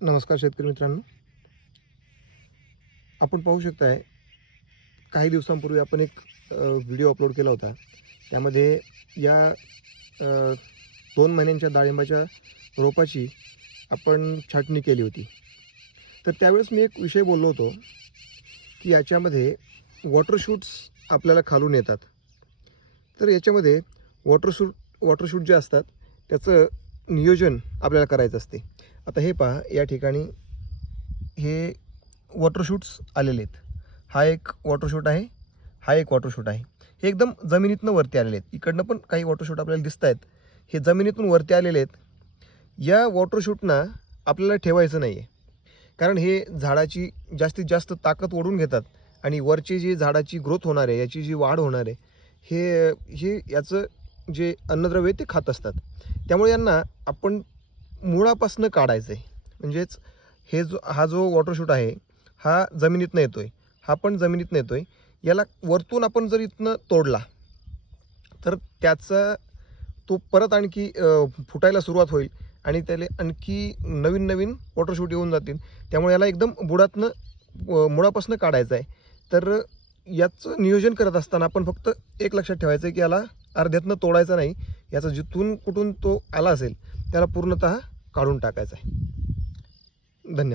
नमस्कार शेतकरी मित्रांनो. आपण पाहू शकताय काही दिवसांपूर्वी आपण एक व्हिडिओ अपलोड केला होता. त्यामध्ये या दोन महिन्यांच्या डाळिंबाच्या रोपाची आपण छाटणी केली होती. तर त्यावेळेस मी एक विषय बोललो होतो की याच्यामध्ये वॉटरशूट्स आपल्याला खालून येतात. तर याच्यामध्ये वॉटरशूट वॉटरशूट जे असतात त्याचं नियोजन आपल्याला करायचं असते. आता हे पहा या ठिकाणी हे वॉटरशूट्स आलेले आहेत. हा एक वॉटरशूट आहे हा एक वॉटरशूट आहे. हे एकदम जमिनीतनं वरती आलेले आहेत. इकडनं पण काही वॉटरशूट आपल्याला दिसत आहेत. हे जमिनीतून वरती आलेले आहेत. या वॉटरशूटना आपल्याला ठेवायचं नाही आहे कारण हे झाडाची जास्तीत जास्त ताकद ओढून घेतात आणि वरची जी झाडाची ग्रोथ होणार आहे याची जी वाढ होणार आहे हे हे याचं जे अन्नद्रव्य आहे ते खात असतात. त्यामुळे यांना आपण मुळापासनं काढायचं आहे म्हणजेच हे जो हा जो वॉटरशूट आहे हा जमिनीतनं येतो आहे हा पण जमिनीतनं येतो आहे याला वरतून आपण जर इथनं तोडला तर त्याचा तो परत आणखी फुटायला सुरुवात होईल आणि त्याला आणखी नवीन नवीन वॉटरशूट येऊन जातील. त्यामुळे याला एकदम बुडातनं मुळापासनं काढायचं आहे तर याचं नियोजन करत असताना आपण फक्त एक लक्षात ठेवायचं आहे की याला अर्ध्यातनं तोडायचं नाही. याचा जिथून कुठून तो आला असेल त्याला पूर्णतः काढून टाकायचा आहे. धन्यवाद.